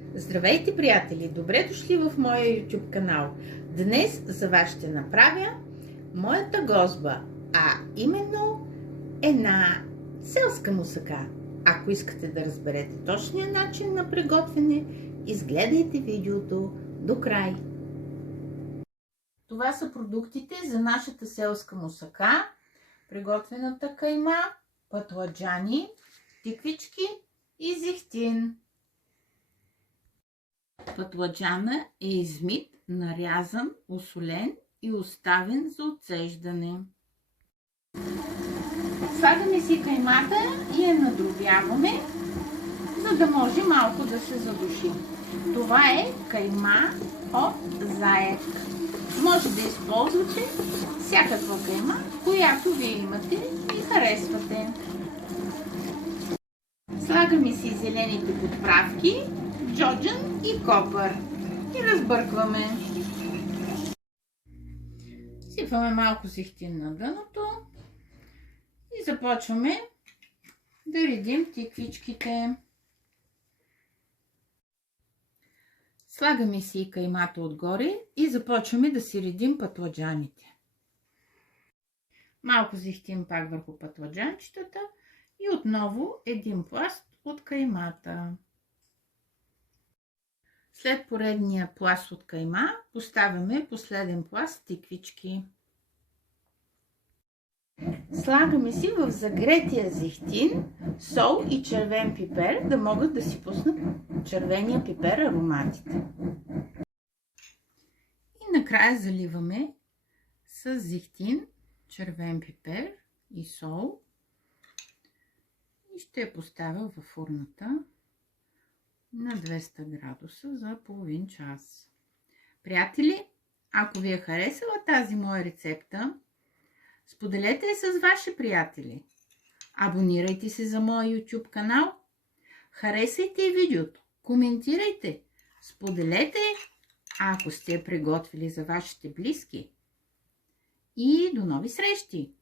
Здравейте, приятели! Добре дошли в моя YouTube канал. Днес за вас ще направя моята гозба, а именно една селска мусака. Ако искате да разберете точния начин на приготвяне, изгледайте видеото до край. Това са продуктите за нашата селска мусака: приготвената кайма, патладжани, тиквички и зехтин. Патладжана е измит, нарязан, осолен и оставен за отцеждане. Слагаме си каймата и я надробяваме, за да може малко да се задуши. Това е кайма от заек. Може да използвате всякаква кайма, която вие имате и харесвате. Слагаме си зелените подправки, джоджан и копър и разбъркваме. Сипваме малко зехтин на дъното и започваме да редим тиквичките. Слагаме си каймата отгоре и започваме да си редим патладжаните. Малко зехтин пак върху патладжанчетата и отново един пласт от каймата. След поредния пласт от кайма поставяме последен пласт тиквички. Слагаме си в загретия зехтин сол и червен пипер, да могат да си пуснат червения пипер ароматите. И накрая заливаме с зехтин, червен пипер и сол и ще я поставя във фурната на 200 градуса за половин час. Приятели, ако ви е харесала тази моя рецепта, споделете я с ваши приятели. Абонирайте се за моя YouTube канал. Харесайте видеото, коментирайте, споделете, ако сте я приготвили за вашите близки. И до нови срещи!